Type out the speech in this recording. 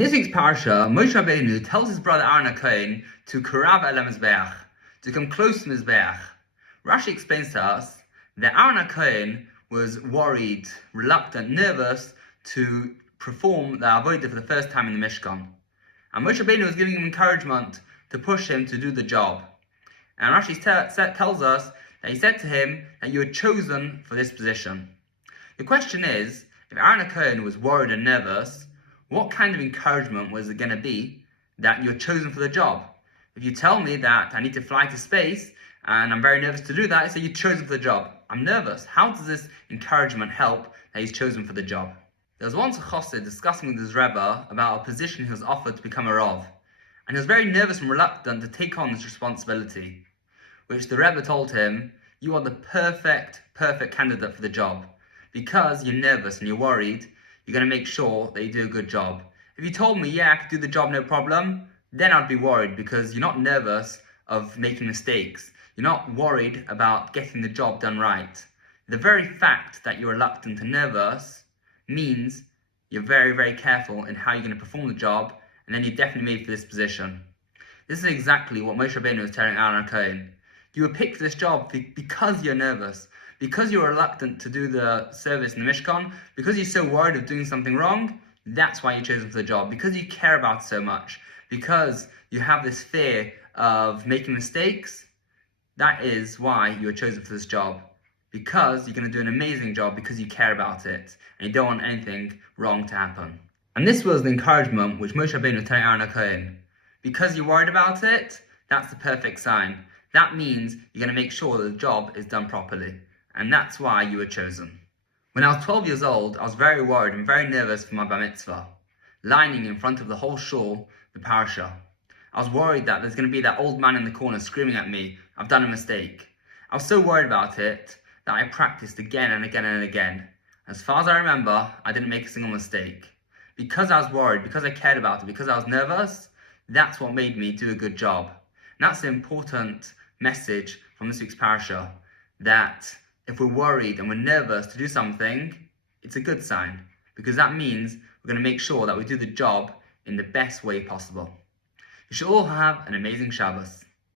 this week's Parashas, Moshe Rabbeinu tells his brother Aaron HaKohen to Karav el Mizbeach, to come close to Mizbeach. Rashi explains to us that Aaron HaKohen was worried, reluctant, nervous to perform the Avodah for the first time in the Mishkan. And Moshe Rabbeinu was giving him encouragement to push him to do the job. And Rashi tells us that he said to him that you were chosen for this position. The question is, if Aaron HaKohen was worried and nervous, what kind of encouragement was it going to be that you're chosen for the job? If you tell me that I need to fly to space and I'm very nervous to do that, I say you're chosen for the job. I'm nervous. How does this encouragement help that he's chosen for the job? There was once a chassid discussing with his Rebbe about a position he was offered to become a Rav. And he was very nervous and reluctant to take on this responsibility, which the Rebbe told him, you are the perfect candidate for the job. Because you're nervous and you're worried, you're going to make sure that you do a good job. If you told me, yeah, I could do the job, no problem, then I'd be worried because you're not nervous of making mistakes. You're not worried about getting the job done right. The very fact that you're reluctant and nervous means you're very careful in how you're going to perform the job, and then you're definitely made for this position. This is exactly what Moshe Rabbeinu was telling Aaron HaKohen. You were picked for this job because you're nervous. Because you're reluctant to do the service in the Mishkan, because you're so worried of doing something wrong, that's why you're chosen for the job. Because you care about it so much, because you have this fear of making mistakes, that is why you were chosen for this job. Because you're going to do an amazing job because you care about it, and you don't want anything wrong to happen. And this was the encouragement which Moshe Rabbeinu was telling Aaron HaKohen. Because you're worried about it, that's the perfect sign. That means you're going to make sure that the job is done properly. And that's why you were chosen. When I was 12 years old, I was very worried and very nervous for my bar mitzvah, lining in front of the whole shul, the Parashas. I was worried that there's going to be that old man in the corner screaming at me, I've done a mistake. I was so worried about it that I practiced again and again and again. As far as I remember, I didn't make a single mistake. Because I was worried, because I cared about it, because I was nervous, that's what made me do a good job. And that's the important message from this week's Parashas, that if we're worried and we're nervous to do something, it's a good sign, because that means we're going to make sure that we do the job in the best way possible. You should all have an amazing Shabbos.